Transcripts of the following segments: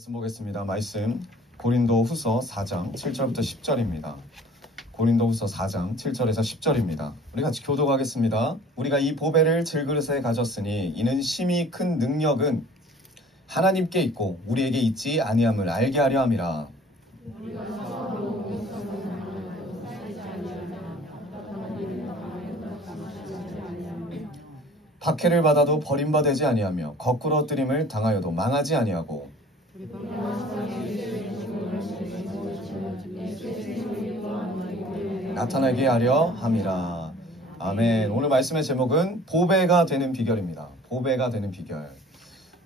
말씀 보겠습니다. 말씀 고린도후서 4장 7절부터 10절입니다. 고린도후서 4장 7절에서 10절입니다. 우리 같이 교독하겠습니다. 우리가 이 보배를 질그릇에 가졌으니 이는 심히 큰 능력은 하나님께 있고 우리에게 있지 아니함을 알게 하려 함이라. 박해를 받아도 버림받지 아니하며 거꾸로 뜨림을 당하여도 망하지 아니하고 나타나게 하려 함이라. 아멘. 오늘 말씀의 제목은 보배가 되는 비결입니다. 보배가 되는 비결.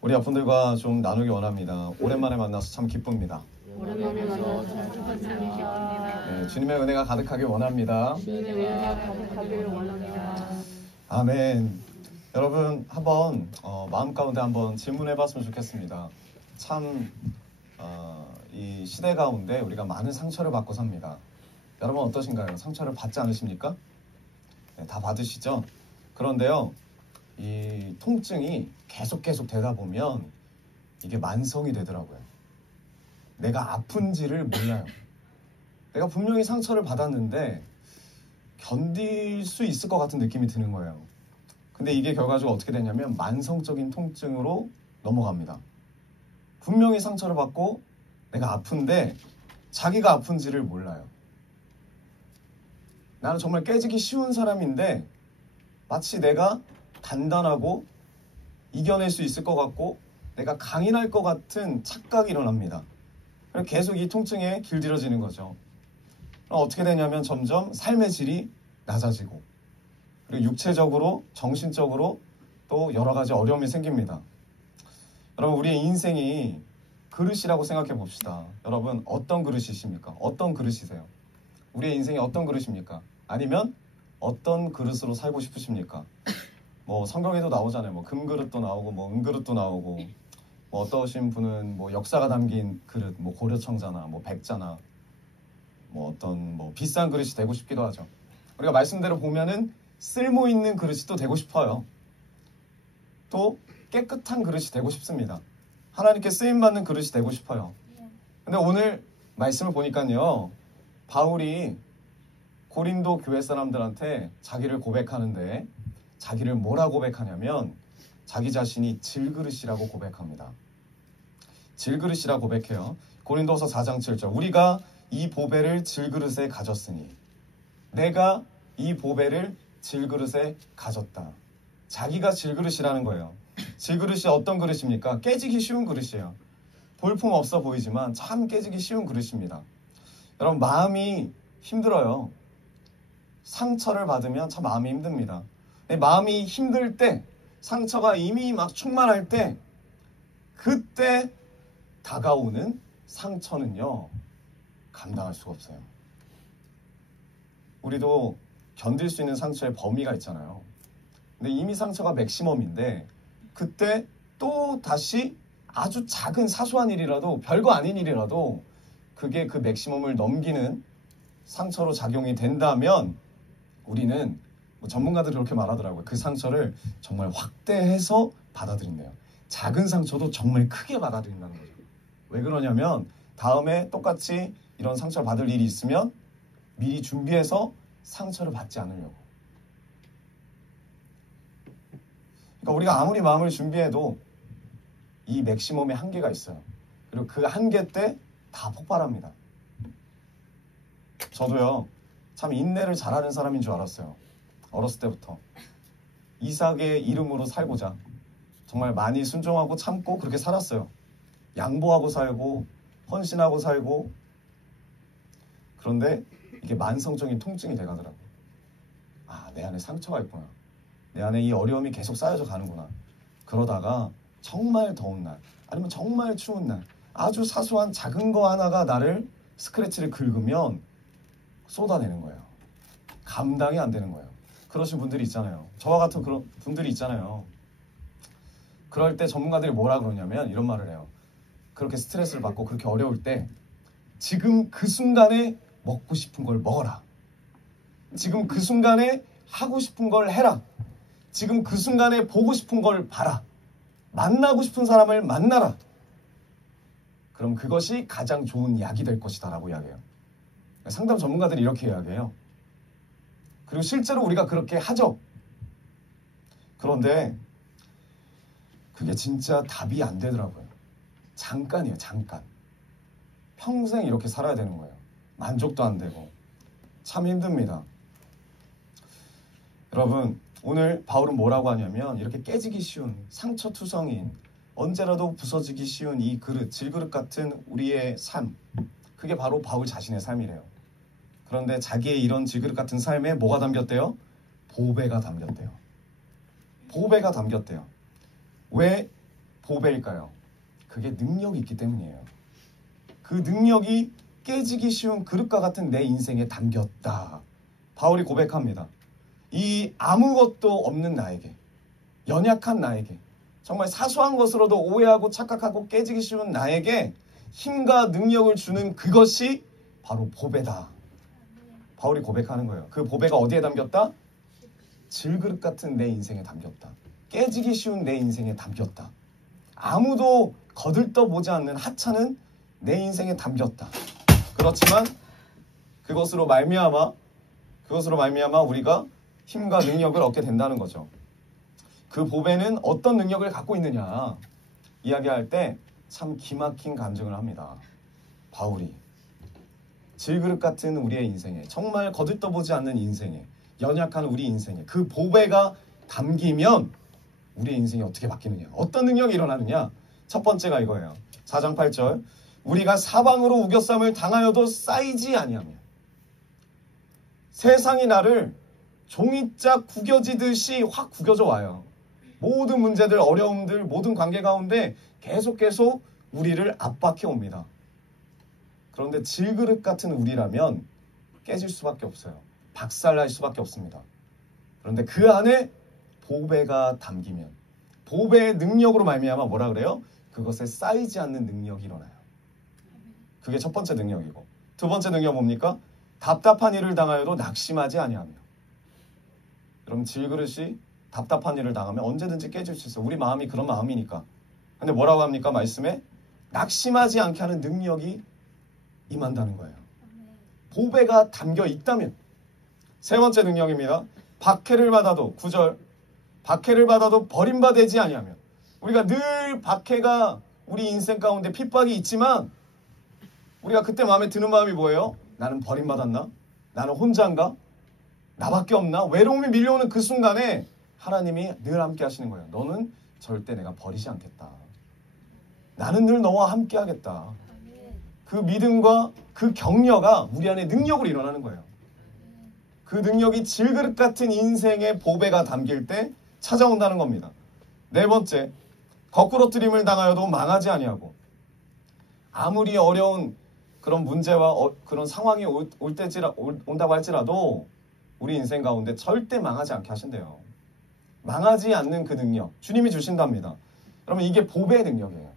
우리 여러분들과 좀 나누기 원합니다. 오랜만에 만나서 참 기쁩니다. 오랜만에 만나서 참 기쁩니다. 네, 주님의 은혜가 가득하길 원합니다. 주님의 은혜가 가득하길 원합니다. 아멘. 여러분 한번 마음 가운데 한번 질문해봤으면 좋겠습니다. 참 이 시대 가운데 우리가 많은 상처를 받고 삽니다. 여러분 어떠신가요? 상처를 받지 않으십니까? 네, 다 받으시죠? 그런데요, 이 통증이 계속 되다 보면 이게 만성이 되더라고요. 내가 아픈지를 몰라요. 내가 분명히 상처를 받았는데 견딜 수 있을 것 같은 느낌이 드는 거예요. 근데 이게 결과적으로 어떻게 되냐면 만성적인 통증으로 넘어갑니다. 분명히 상처를 받고 내가 아픈데 자기가 아픈지를 몰라요. 나는 정말 깨지기 쉬운 사람인데 마치 내가 단단하고 이겨낼 수 있을 것 같고 내가 강인할 것 같은 착각이 일어납니다. 그래서 계속 이 통증에 길들여지는 거죠. 어떻게 되냐면 점점 삶의 질이 낮아지고 그리고 육체적으로, 정신적으로 또 여러 가지 어려움이 생깁니다. 여러분 우리의 인생이 그릇이라고 생각해 봅시다. 여러분 어떤 그릇이십니까? 어떤 그릇이세요? 우리의 인생이 어떤 그릇입니까? 아니면 어떤 그릇으로 살고 싶으십니까? 뭐 성경에도 나오잖아요. 뭐 금그릇도 나오고 뭐 은그릇도 나오고 뭐 어떠신 분은 뭐 역사가 담긴 그릇, 뭐 고려청자나 뭐 백자나 뭐 어떤 뭐 비싼 그릇이 되고 싶기도 하죠. 우리가 말씀대로 보면은 쓸모 있는 그릇이 또 되고 싶어요. 또 깨끗한 그릇이 되고 싶습니다. 하나님께 쓰임받는 그릇이 되고 싶어요. 근데 오늘 말씀을 보니까요, 바울이 고린도 교회 사람들한테 자기를 고백하는데 자기를 뭐라 고백하냐면 자기 자신이 질그릇이라고 고백합니다. 질그릇이라 고백해요. 고린도서 4장 7절 우리가 이 보배를 질그릇에 가졌으니 내가 이 보배를 질그릇에 가졌다. 자기가 질그릇이라는 거예요. 질그릇이 어떤 그릇입니까? 깨지기 쉬운 그릇이에요. 볼품 없어 보이지만 참 깨지기 쉬운 그릇입니다. 여러분 마음이 힘들어요. 상처를 받으면 참 마음이 힘듭니다. 마음이 힘들 때, 상처가 이미 막 충만할 때 그때 다가오는 상처는요 감당할 수가 없어요. 우리도 견딜 수 있는 상처의 범위가 있잖아요. 근데 이미 상처가 맥시멈인데 그때 또 다시 아주 작은 사소한 일이라도 별거 아닌 일이라도 그게 그 맥시멈을 넘기는 상처로 작용이 된다면 우리는 뭐 전문가들이 그렇게 말하더라고요. 그 상처를 정말 확대해서 받아들인대요. 작은 상처도 정말 크게 받아들인다는 거죠. 왜 그러냐면 다음에 똑같이 이런 상처를 받을 일이 있으면 미리 준비해서 상처를 받지 않으려고. 그러니까 우리가 아무리 마음을 준비해도 이 맥시멈의 한계가 있어요. 그리고 그 한계 때 다 폭발합니다. 저도요 참 인내를 잘하는 사람인 줄 알았어요. 어렸을 때부터 이삭의 이름으로 살고자 정말 많이 순종하고 참고 그렇게 살았어요. 양보하고 살고 헌신하고 살고. 그런데 이게 만성적인 통증이 돼가더라고요. 아, 내 안에 상처가 있구나. 내 안에 이 어려움이 계속 쌓여져 가는구나. 그러다가 정말 더운 날 아니면 정말 추운 날 아주 사소한 작은 거 하나가 나를 스크래치를 긁으면 쏟아내는 거예요. 감당이 안 되는 거예요. 그러신 분들이 있잖아요. 저와 같은 그런 분들이 있잖아요. 그럴 때 전문가들이 뭐라 그러냐면 이런 말을 해요. 그렇게 스트레스를 받고 그렇게 어려울 때 지금 그 순간에 먹고 싶은 걸 먹어라. 지금 그 순간에 하고 싶은 걸 해라. 지금 그 순간에 보고 싶은 걸 봐라. 만나고 싶은 사람을 만나라. 그럼 그것이 가장 좋은 약이 될 것이다 라고 이야기해요. 상담 전문가들이 이렇게 이야기해요. 그리고 실제로 우리가 그렇게 하죠. 그런데 그게 진짜 답이 안 되더라고요. 잠깐이에요, 잠깐. 평생 이렇게 살아야 되는 거예요. 만족도 안 되고. 참 힘듭니다. 여러분, 오늘 바울은 뭐라고 하냐면 이렇게 깨지기 쉬운 상처투성인 언제라도 부서지기 쉬운 이 그릇, 질그릇 같은 우리의 삶, 그게 바로 바울 자신의 삶이래요. 그런데 자기의 이런 질그릇 같은 삶에 뭐가 담겼대요? 보배가 담겼대요. 보배가 담겼대요. 왜 보배일까요? 그게 능력이 있기 때문이에요. 그 능력이 깨지기 쉬운 그릇과 같은 내 인생에 담겼다. 바울이 고백합니다. 이 아무것도 없는 나에게, 연약한 나에게, 정말 사소한 것으로도 오해하고 착각하고 깨지기 쉬운 나에게 힘과 능력을 주는 그것이 바로 보배다. 바울이 고백하는 거예요. 그 보배가 어디에 담겼다? 질그릇 같은 내 인생에 담겼다. 깨지기 쉬운 내 인생에 담겼다. 아무도 거들떠보지 않는 하찮은 내 인생에 담겼다. 그렇지만 그것으로 말미암아 우리가 힘과 능력을 얻게 된다는 거죠. 그 보배는 어떤 능력을 갖고 있느냐 이야기할 때 참 기막힌 간증을 합니다. 바울이 질그릇 같은 우리의 인생에, 정말 거들떠보지 않는 인생에, 연약한 우리 인생에 그 보배가 담기면 우리의 인생이 어떻게 바뀌느냐, 어떤 능력이 일어나느냐. 첫 번째가 이거예요. 4장 8절 우리가 사방으로 우겨쌈을 당하여도 쌓이지 아니하며 세상이 나를 종이짝 구겨지듯이 확 구겨져 와요. 모든 문제들, 어려움들, 모든 관계 가운데 계속 우리를 압박해 옵니다. 그런데 질그릇 같은 우리라면 깨질 수밖에 없어요. 박살날 수밖에 없습니다. 그런데 그 안에 보배가 담기면, 보배의 능력으로 말미암아 뭐라 그래요? 그것에 쌓이지 않는 능력이 일어나요. 그게 첫 번째 능력이고, 두 번째 능력 뭡니까? 답답한 일을 당하여도 낙심하지 아니하며. 여러분, 질그릇이 답답한 일을 당하면 언제든지 깨질 수 있어요. 우리 마음이 그런 마음이니까. 근데 뭐라고 합니까? 말씀에 낙심하지 않게 하는 능력이 임한다는 거예요. 보배가 담겨 있다면. 세 번째 능력입니다. 박해를 받아도, 9절 박해를 받아도 버림받지 아니하며. 우리가 늘 박해가 우리 인생 가운데 핍박이 있지만 우리가 그때 마음에 드는 마음이 뭐예요? 나는 버림받았나? 나는 혼자인가? 나밖에 없나? 외로움이 밀려오는 그 순간에 하나님이 늘 함께 하시는 거예요. 너는 절대 내가 버리지 않겠다. 나는 늘 너와 함께 하겠다. 그 믿음과 그 격려가 우리 안에 능력으로 일어나는 거예요. 그 능력이 질그릇 같은 인생의 보배가 담길 때 찾아온다는 겁니다. 네 번째, 거꾸러뜨림을 당하여도 망하지 아니하고. 아무리 어려운 그런 문제와 그런 상황이 온다고 할지라도 우리 인생 가운데 절대 망하지 않게 하신대요. 망하지 않는 그 능력, 주님이 주신답니다. 그러면 이게 보배의 능력이에요.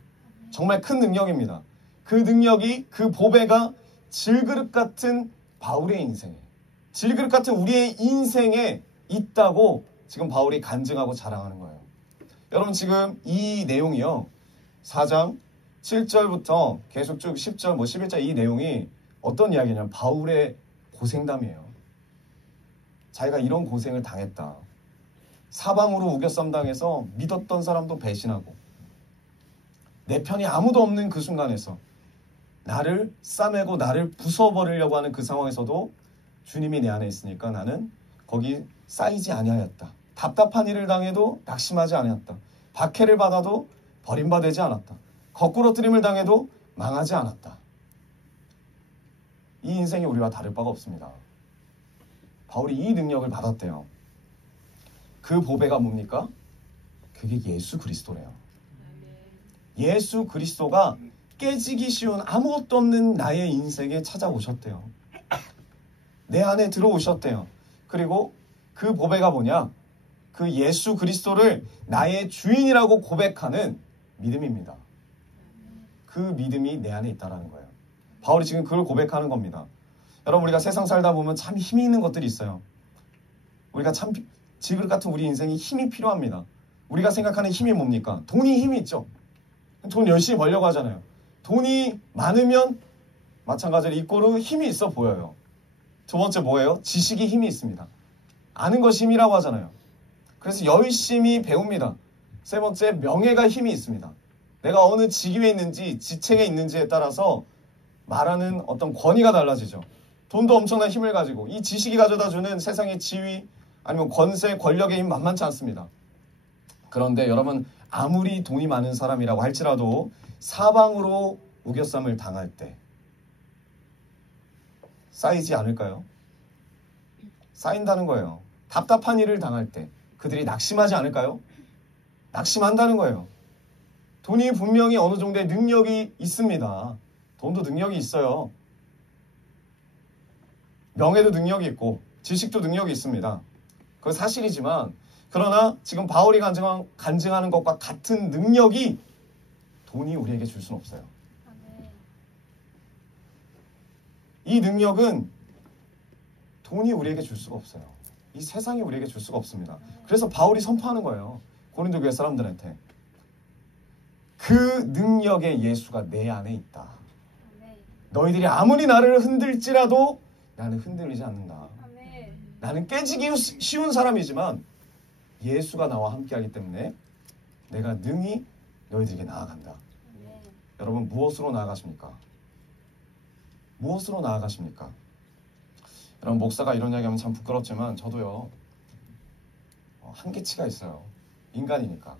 정말 큰 능력입니다. 그 능력이, 그 보배가 질그릇 같은 바울의 인생에, 질그릇 같은 우리의 인생에 있다고 지금 바울이 간증하고 자랑하는 거예요. 여러분, 지금 이 내용이요, 4장 7절부터 계속 쭉 10절, 11절 이 내용이 어떤 이야기냐면 바울의 고생담이에요. 자기가 이런 고생을 당했다. 사방으로 우겨쌈 당해서 믿었던 사람도 배신하고 내 편이 아무도 없는 그 순간에서 나를 싸매고 나를 부숴버리려고 하는 그 상황에서도 주님이 내 안에 있으니까 나는 거기 쌓이지 아니하였다. 답답한 일을 당해도 낙심하지 않았다. 박해를 받아도 버림받지 않았다. 거꾸러뜨림을 당해도 망하지 않았다. 이 인생이 우리와 다를 바가 없습니다. 바울이 이 능력을 받았대요. 그 보배가 뭡니까? 그게 예수 그리스도래요. 예수 그리스도가 깨지기 쉬운 아무것도 없는 나의 인생에 찾아오셨대요. 내 안에 들어오셨대요. 그리고 그 보배가 뭐냐? 그 예수 그리스도를 나의 주인이라고 고백하는 믿음입니다. 그 믿음이 내 안에 있다는 거예요. 바울이 지금 그걸 고백하는 겁니다. 여러분, 우리가 세상 살다 보면 참 힘이 있는 것들이 있어요. 우리가 참 질그릇 같은 우리 인생에 힘이 필요합니다. 우리가 생각하는 힘이 뭡니까? 돈이 힘이 있죠. 돈 열심히 벌려고 하잖아요. 돈이 많으면 마찬가지로 이꼬르 힘이 있어 보여요. 두 번째 뭐예요? 지식이 힘이 있습니다. 아는 것이 힘이라고 하잖아요. 그래서 열심히 배웁니다. 세 번째, 명예가 힘이 있습니다. 내가 어느 직위에 있는지 지책에 있는지에 따라서 말하는 어떤 권위가 달라지죠. 돈도 엄청난 힘을 가지고 이 지식이 가져다주는 세상의 지위 아니면 권세, 권력의 힘 만만치 않습니다. 그런데 여러분 아무리 돈이 많은 사람이라고 할지라도 사방으로 우겨쌈을 당할 때 쌓이지 않을까요? 쌓인다는 거예요. 답답한 일을 당할 때 그들이 낙심하지 않을까요? 낙심한다는 거예요. 돈이 분명히 어느 정도의 능력이 있습니다. 돈도 능력이 있어요. 명예도 능력이 있고 지식도 능력이 있습니다. 그건 사실이지만 그러나 지금 바울이 간증하는 것과 같은 능력이 돈이 우리에게 줄 수는 없어요. 이 능력은 돈이 우리에게 줄 수가 없어요. 이 세상이 우리에게 줄 수가 없습니다. 그래서 바울이 선포하는 거예요. 고린도 교회 사람들한테. 그 능력의 예수가 내 안에 있다. 너희들이 아무리 나를 흔들지라도 나는 흔들리지 않는다. 나는 깨지기 쉬운 사람이지만 예수가 나와 함께하기 때문에 내가 능히 너희들에게 나아간다. 여러분 무엇으로 나아가십니까? 무엇으로 나아가십니까? 여러분 목사가 이런 이야기하면 참 부끄럽지만 저도요 한계치가 있어요. 인간이니까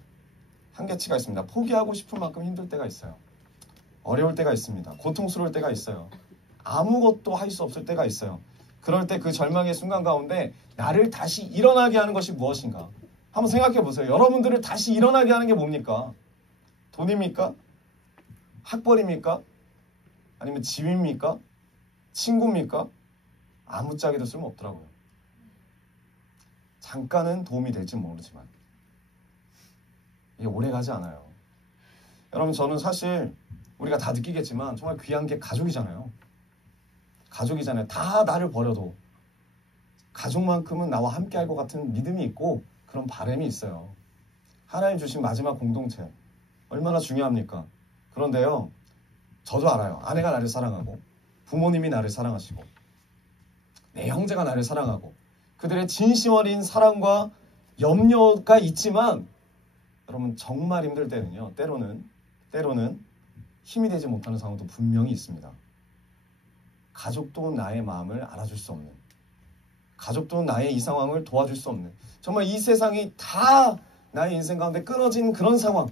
한계치가 있습니다. 포기하고 싶을 만큼 힘들 때가 있어요. 어려울 때가 있습니다. 고통스러울 때가 있어요. 아무것도 할 수 없을 때가 있어요. 그럴 때 그 절망의 순간 가운데 나를 다시 일어나게 하는 것이 무엇인가? 한번 생각해 보세요. 여러분들을 다시 일어나게 하는 게 뭡니까? 돈입니까? 학벌입니까? 아니면 집입니까? 친구입니까? 아무짝에도 쓸모없더라고요. 잠깐은 도움이 될지 모르지만 이게 오래가지 않아요. 여러분 저는 사실 우리가 다 느끼겠지만 정말 귀한 게 가족이잖아요. 가족이잖아요. 다 나를 버려도 가족만큼은 나와 함께 할 것 같은 믿음이 있고 그런 바람이 있어요. 하나님 주신 마지막 공동체 얼마나 중요합니까? 그런데요. 저도 알아요. 아내가 나를 사랑하고 부모님이 나를 사랑하시고 내 형제가 나를 사랑하고 그들의 진심 어린 사랑과 염려가 있지만 여러분 정말 힘들 때는요. 때로는 힘이 되지 못하는 상황도 분명히 있습니다. 가족도 나의 마음을 알아줄 수 없는 가족도 나의 이 상황을 도와줄 수 없는 정말 이 세상이 다 나의 인생 가운데 끊어진 그런 상황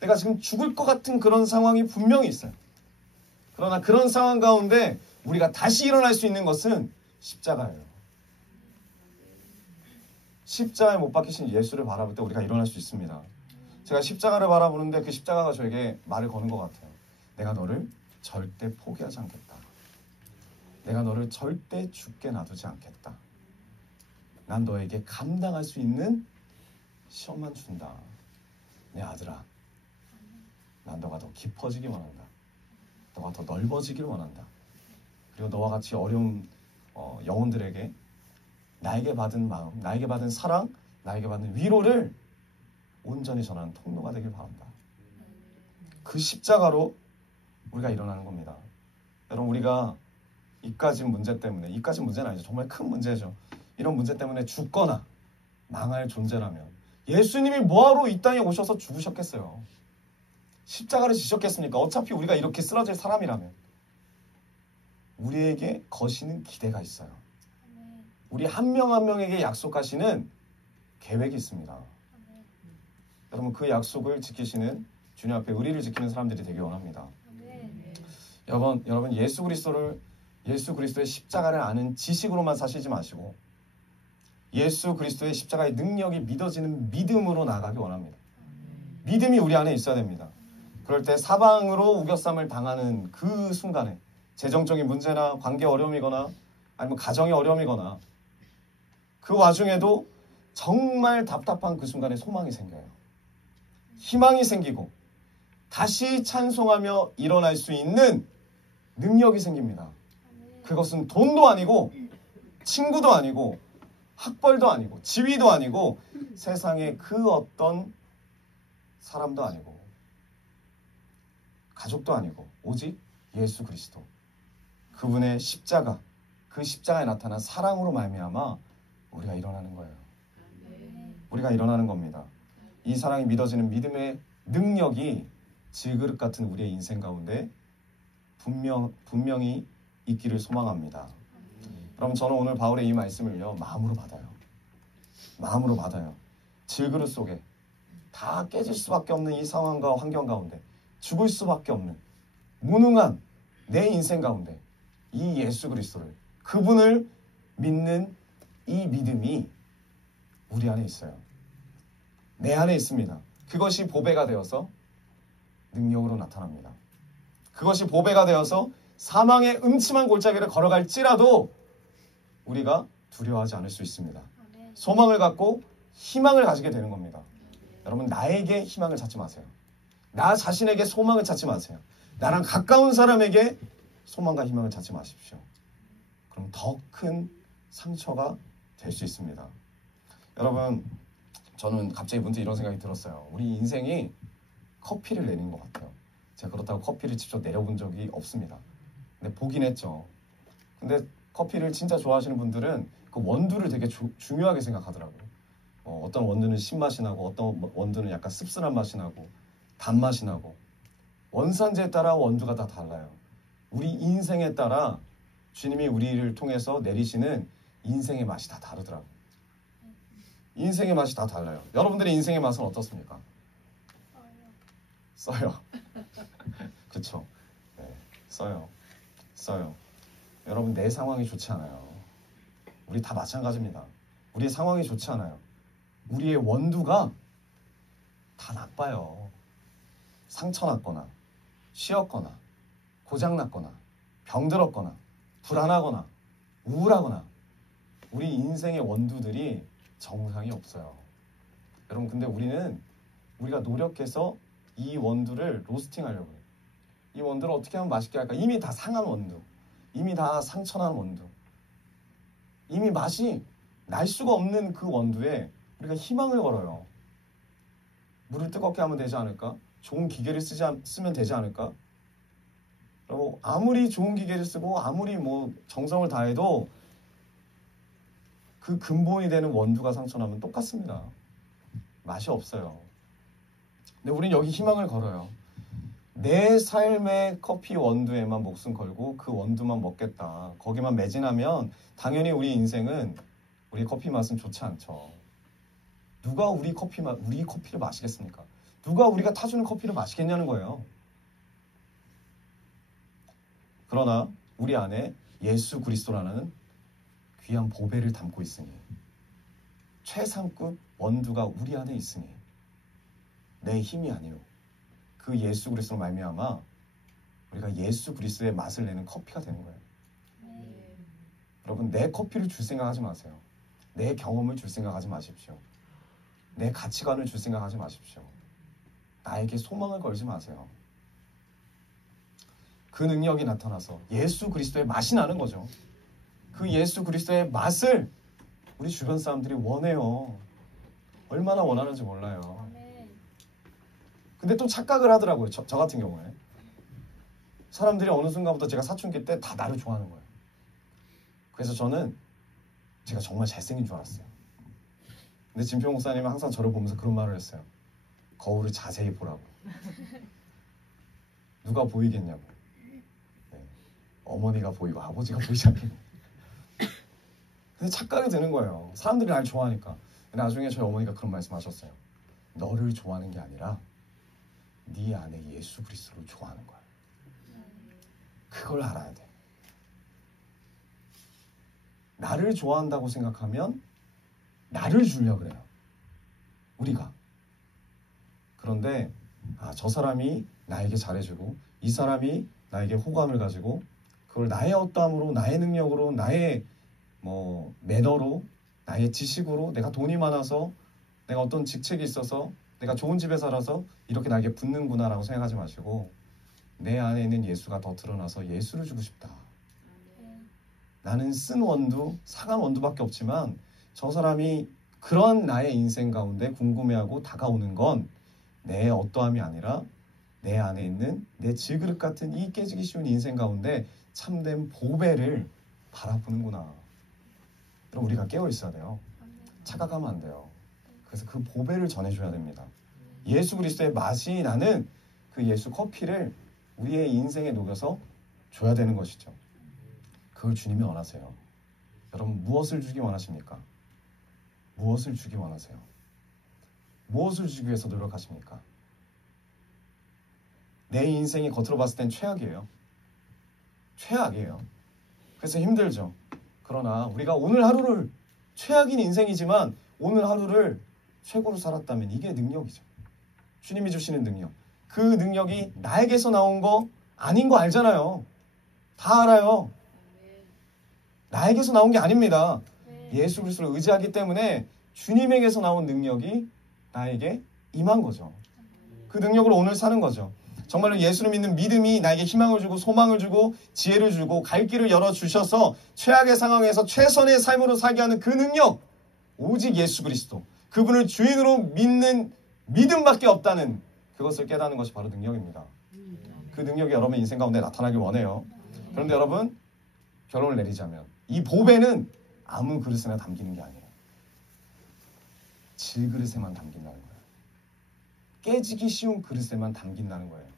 내가 지금 죽을 것 같은 그런 상황이 분명히 있어요. 그러나 그런 상황 가운데 우리가 다시 일어날 수 있는 것은 십자가예요. 십자가에 못 박히신 예수를 바라볼 때 우리가 일어날 수 있습니다. 제가 십자가를 바라보는데 그 십자가가 저에게 말을 거는 것 같아요. 내가 너를 절대 포기하지 않겠다. 내가 너를 절대 죽게 놔두지 않겠다. 난 너에게 감당할 수 있는 시험만 준다. 내 아들아, 난 너가 더 깊어지길 원한다. 너가 더 넓어지길 원한다. 그리고 너와 같이 어려운 영혼들에게 나에게 받은 마음, 나에게 받은 사랑, 나에게 받은 위로를 온전히 전하는 통로가 되길 바란다. 그 십자가로 우리가 일어나는 겁니다. 여러분 우리가 이까진 문제 때문에 이까진 문제는 아니죠. 정말 큰 문제죠. 이런 문제 때문에 죽거나 망할 존재라면 예수님이 뭐하러 이 땅에 오셔서 죽으셨겠어요. 십자가를 지셨겠습니까? 어차피 우리가 이렇게 쓰러질 사람이라면 우리에게 거시는 기대가 있어요. 우리 한 명 한 명에게 약속하시는 계획이 있습니다. 여러분 그 약속을 지키시는 주님 앞에 의리를 지키는 사람들이 되길 원합니다. 여러분 예수 그리스도의 십자가를 아는 지식으로만 사시지 마시고 예수 그리스도의 십자가의 능력이 믿어지는 믿음으로 나아가기 원합니다. 믿음이 우리 안에 있어야 됩니다. 그럴 때 사방으로 우겨쌈을 당하는 그 순간에 재정적인 문제나 관계 어려움이거나 아니면 가정의 어려움이거나 그 와중에도 정말 답답한 그 순간에 소망이 생겨요. 희망이 생기고 다시 찬송하며 일어날 수 있는 능력이 생깁니다. 그것은 돈도 아니고 친구도 아니고 학벌도 아니고 지위도 아니고 세상의 그 어떤 사람도 아니고 가족도 아니고 오직 예수 그리스도. 그분의 십자가, 그 십자가에 나타난 사랑으로 말미암아 우리가 일어나는 거예요. 우리가 일어나는 겁니다. 이 사랑이 믿어지는 믿음의 능력이 질그릇 같은 우리의 인생 가운데 분명히 있기를 소망합니다. 그럼 저는 오늘 바울의 이 말씀을요, 마음으로 받아요. 마음으로 받아요. 질그릇 속에 다 깨질 수밖에 없는 이 상황과 환경 가운데 죽을 수밖에 없는 무능한 내 인생 가운데 이 예수 그리스도를, 그분을 믿는 이 믿음이 우리 안에 있어요. 내 안에 있습니다. 그것이 보배가 되어서 능력으로 나타납니다. 그것이 보배가 되어서 사망의 음침한 골짜기를 걸어갈지라도 우리가 두려워하지 않을 수 있습니다. 소망을 갖고 희망을 가지게 되는 겁니다. 여러분, 나에게 희망을 찾지 마세요. 나 자신에게 소망을 찾지 마세요. 나랑 가까운 사람에게 소망과 희망을 찾지 마십시오. 그럼 더 큰 상처가 될 수 있습니다. 여러분, 저는 갑자기 문득 이런 생각이 들었어요. 우리 인생이 커피를 내리는 것 같아요. 제가 그렇다고 커피를 직접 내려본 적이 없습니다. 근데 보긴 했죠. 근데 커피를 진짜 좋아하시는 분들은 그 원두를 되게 중요하게 생각하더라고요. 어떤 원두는 신맛이 나고 어떤 원두는 약간 씁쓸한 맛이 나고 단맛이 나고 원산지에 따라 원두가 다 달라요. 우리 인생에 따라 주님이 우리를 통해서 내리시는 인생의 맛이 다 다르더라고요. 인생의 맛이 다 달라요. 여러분들의 인생의 맛은 어떻습니까? 써요. 그쵸? 네, 써요. 여러분, 내 상황이 좋지 않아요. 우리 다 마찬가지입니다. 우리의 상황이 좋지 않아요. 우리의 원두가 다 나빠요. 상처났거나 쉬었거나 고장났거나 병들었거나 불안하거나 우울하거나 우리 인생의 원두들이 정상이 없어요. 여러분, 근데 우리가 노력해서 이 원두를 로스팅하려고 해요. 이 원두를 어떻게 하면 맛있게 할까? 이미 다 상한 원두, 이미 다 상처난 원두, 이미 맛이 날 수가 없는 그 원두에 우리가 희망을 걸어요. 물을 뜨겁게 하면 되지 않을까? 좋은 기계를 쓰면 되지 않을까? 그리고 아무리 좋은 기계를 쓰고 아무리 정성을 다해도 그 근본이 되는 원두가 상처나면 똑같습니다. 맛이 없어요. 근데 우리는 여기 희망을 걸어요. 내 삶의 커피 원두에만 목숨 걸고 그 원두만 먹겠다. 거기만 매진하면 당연히 우리 인생은, 우리 커피 맛은 좋지 않죠. 누가 우리 커피를 마시겠습니까? 누가 우리가 타주는 커피를 마시겠냐는 거예요. 그러나 우리 안에 예수 그리스도라는 귀한 보배를 담고 있으니, 최상급 원두가 우리 안에 있으니, 내 힘이 아니요 그 예수 그리스도로 말미암아 우리가 예수 그리스도의 맛을 내는 커피가 되는 거예요. 여러분, 내 커피를 줄 생각하지 마세요. 내 경험을 줄 생각하지 마십시오. 내 가치관을 줄 생각하지 마십시오. 나에게 소망을 걸지 마세요. 그 능력이 나타나서 예수 그리스도의 맛이 나는 거죠. 그 예수 그리스도의 맛을 우리 주변 사람들이 원해요. 얼마나 원하는지 몰라요. 근데 또 착각을 하더라고요. 저 같은 경우에. 사람들이 어느 순간부터 제가 사춘기 때 다 나를 좋아하는 거예요. 그래서 저는 제가 정말 잘생긴 줄 알았어요. 근데 진표 목사님은 항상 저를 보면서 그런 말을 했어요. 거울을 자세히 보라고. 누가 보이겠냐고. 네. 어머니가 보이고 아버지가 보이지 않겠냐고. 근데 착각이 드는 거예요. 사람들이 날 좋아하니까. 나중에 저희 어머니가 그런 말씀하셨어요. 너를 좋아하는 게 아니라 네 안에 예수 그리스도를 좋아하는 거야. 그걸 알아야 돼. 나를 좋아한다고 생각하면 나를 주려고 그래요. 우리가. 그런데 저 사람이 나에게 잘해주고 이 사람이 나에게 호감을 가지고 그걸 나의 어떠함으로, 나의 능력으로, 나의 매너로, 나의 지식으로, 내가 돈이 많아서, 내가 어떤 직책이 있어서, 내가 좋은 집에 살아서 이렇게 나에게 붙는구나라고 생각하지 마시고 내 안에 있는 예수가 더 드러나서 예수를 주고 싶다. 나는 쓴 원두, 상한 원두밖에 없지만 저 사람이 그런 나의 인생 가운데 궁금해하고 다가오는 건 내 어떠함이 아니라 내 안에 있는 내 질그릇 같은 이 깨지기 쉬운 인생 가운데 참된 보배를 바라보는구나. 그럼 우리가 깨어 있어야 돼요. 착각하면 안 돼요. 그래서 그 보배를 전해줘야 됩니다. 예수 그리스도의 맛이 나는 그 예수 커피를 우리의 인생에 녹여서 줘야 되는 것이죠. 그걸 주님이 원하세요. 여러분 무엇을 주기 원하십니까? 무엇을 주기 원하세요? 무엇을 주기 위해서 노력하십니까? 내 인생이 겉으로 봤을 땐 최악이에요. 최악이에요. 그래서 힘들죠. 그러나 우리가 오늘 하루를 최악인 인생이지만 오늘 하루를 최고로 살았다면 이게 능력이죠. 주님이 주시는 능력. 그 능력이 나에게서 나온 거 아닌 거 알잖아요. 다 알아요. 나에게서 나온 게 아닙니다. 예수 그리스도를 의지하기 때문에 주님에게서 나온 능력이 나에게 임한 거죠. 그 능력으로 오늘 사는 거죠. 정말로 예수를 믿는 믿음이 나에게 희망을 주고 소망을 주고 지혜를 주고 갈 길을 열어주셔서 최악의 상황에서 최선의 삶으로 살게 하는 그 능력, 오직 예수 그리스도, 그분을 주인으로 믿는 믿음밖에 없다는 그것을 깨닫는 것이 바로 능력입니다. 그 능력이 여러분 인생 가운데 나타나길 원해요. 그런데 여러분 결론을 내리자면 이 보배는 아무 그릇에나 담기는 게 아니에요. 질그릇에만 담긴다는 거예요. 깨지기 쉬운 그릇에만 담긴다는 거예요.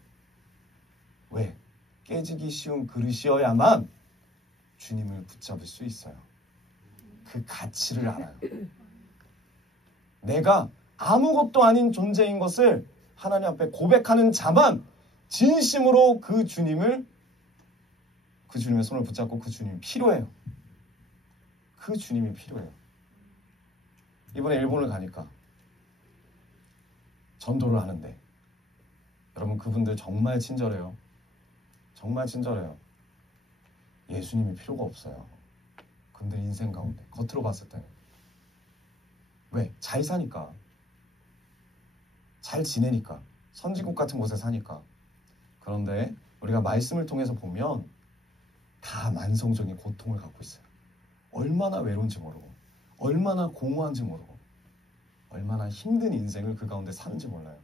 왜? 깨지기 쉬운 그릇이어야만 주님을 붙잡을 수 있어요. 그 가치를 알아요. 내가 아무것도 아닌 존재인 것을 하나님 앞에 고백하는 자만 진심으로 그 주님의 손을 붙잡고 그 주님이 필요해요. 그 주님이 필요해요. 이번에 일본을 가니까 전도를 하는데 여러분 그분들 정말 친절해요. 정말 친절해요. 예수님이 필요가 없어요. 그분들 인생 가운데 겉으로 봤을 때는. 왜? 잘 사니까. 잘 지내니까. 선진국 같은 곳에 사니까. 그런데 우리가 말씀을 통해서 보면 다 만성적인 고통을 갖고 있어요. 얼마나 외로운지 모르고 얼마나 공허한지 모르고 얼마나 힘든 인생을 그 가운데 사는지 몰라요.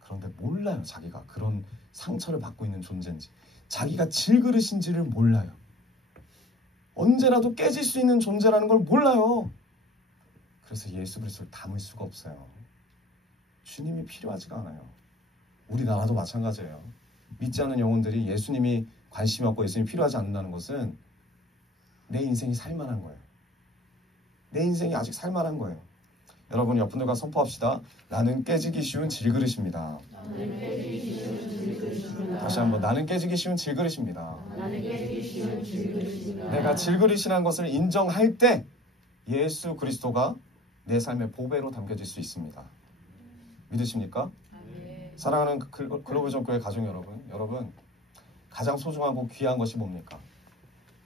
그런데 몰라요. 자기가 그런 상처를 받고 있는 존재인지, 자기가 질그릇인지를 몰라요. 언제라도 깨질 수 있는 존재라는 걸 몰라요. 그래서 예수 그리스도를 담을 수가 없어요. 주님이 필요하지가 않아요. 우리나라도 마찬가지예요. 믿지 않는 영혼들이 예수님이 관심이 없고 예수님이 필요하지 않는다는 것은 내 인생이 살만한 거예요. 내 인생이 아직 살만한 거예요. 여러분 옆분들과 선포합시다. 나는 깨지기 쉬운 질그릇입니다. 다시 한번 나는 깨지기 쉬운 질그릇입니다. 내가 질그릇이라는 것을 인정할 때 예수 그리스도가 내 삶의 보배로 담겨질 수 있습니다. 믿으십니까? 사랑하는 글로벌 전교회 가족 여러분 가장 소중하고 귀한 것이 뭡니까?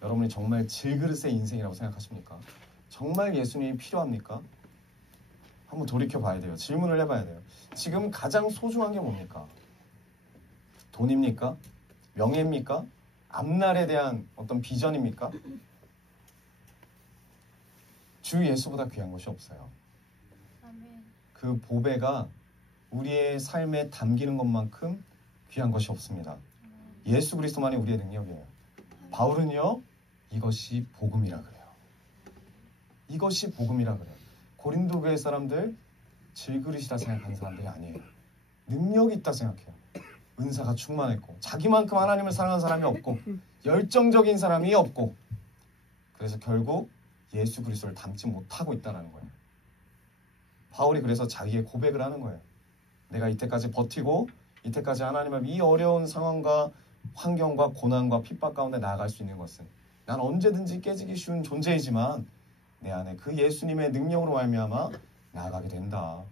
여러분이 정말 질그릇의 인생이라고 생각하십니까? 정말 예수님이 필요합니까? 한번 돌이켜 봐야 돼요. 질문을 해봐야 돼요. 지금 가장 소중한 게 뭡니까? 돈입니까? 명예입니까? 앞날에 대한 어떤 비전입니까? 주 예수보다 귀한 것이 없어요. 그 보배가 우리의 삶에 담기는 것만큼 귀한 것이 없습니다. 예수 그리스도만이 우리의 능력이에요. 바울은요, 이것이 복음이라 그래요. 이것이 복음이라 그래요. 고린도 교회 사람들 질그릇이라 생각하는 사람들이 아니에요. 능력이 있다 생각해요. 은사가 충만했고 자기만큼 하나님을 사랑하는 사람이 없고 열정적인 사람이 없고 그래서 결국 예수 그리스도를 담지 못하고 있다는 거예요. 바울이 그래서 자기의 고백을 하는 거예요. 내가 이때까지 버티고 이때까지 하나님 앞 이 어려운 상황과 환경과 고난과 핍박 가운데 나아갈 수 있는 것은 난 언제든지 깨지기 쉬운 존재이지만 내 안에 그 예수님의 능력으로 말미암아 나아가게 된다.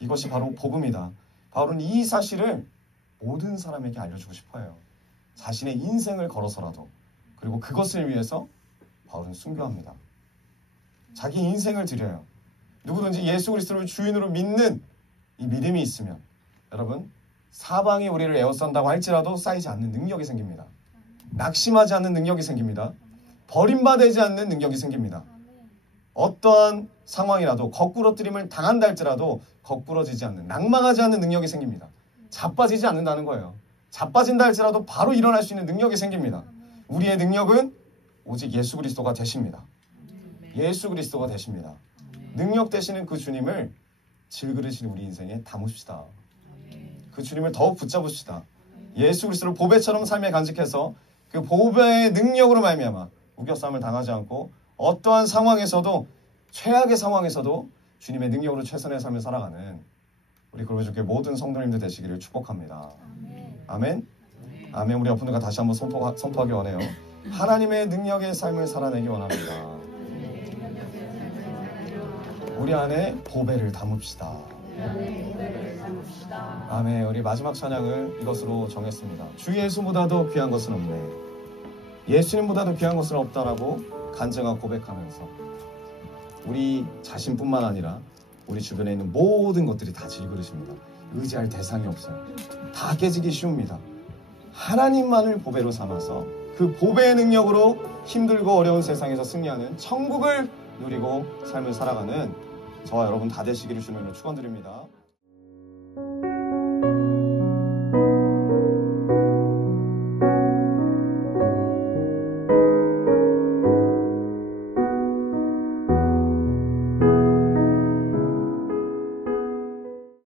이것이 바로 복음이다. 바울은 이 사실을 모든 사람에게 알려주고 싶어요. 자신의 인생을 걸어서라도. 그리고 그것을 위해서 바울은 순교합니다. 자기 인생을 드려요. 누구든지 예수 그리스도를 주인으로 믿는 이 믿음이 있으면 여러분 사방이 우리를 에워싼다고 할지라도 쌓이지 않는 능력이 생깁니다. 낙심하지 않는 능력이 생깁니다. 버림받지 않는 능력이 생깁니다. 어떠한 상황이라도 거꾸러뜨림을 당한다 할지라도 거꾸러지지 않는, 낙망하지 않는 능력이 생깁니다. 자빠지지 않는다는 거예요. 자빠진다 할지라도 바로 일어날 수 있는 능력이 생깁니다. 우리의 능력은 오직 예수 그리스도가 되십니다. 예수 그리스도가 되십니다. 능력 되시는 그 주님을 질그릇인 우리 인생에 담읍시다. 그 주님을 더욱 붙잡읍시다. 예수 그리스도를 보배처럼 삶에 간직해서 그 보배의 능력으로 말미암아 우겨싸움을 당하지 않고 어떠한 상황에서도 최악의 상황에서도 주님의 능력으로 최선의 삶을 살아가는 우리 그로베주교회 모든 성도님들 되시기를 축복합니다. 아멘. 아멘. 우리 여러분들과 다시 한번 선포하기 원해요. 하나님의 능력의 삶을 살아내기 원합니다. 우리 안에 보배를 담읍시다. 아멘. 우리 마지막 찬양을 이것으로 정했습니다. 주 예수보다도 귀한 것은 없네. 예수님보다도 귀한 것은 없다라고 간증하고 고백하면서 우리 자신뿐만 아니라 우리 주변에 있는 모든 것들이 다 질그릇입니다. 의지할 대상이 없어요. 다 깨지기 쉬웁니다. 하나님만을 보배로 삼아서 그 보배의 능력으로 힘들고 어려운 세상에서 승리하는 천국을 누리고 삶을 살아가는 저와 여러분 다 되시기를 주님으로 축원드립니다.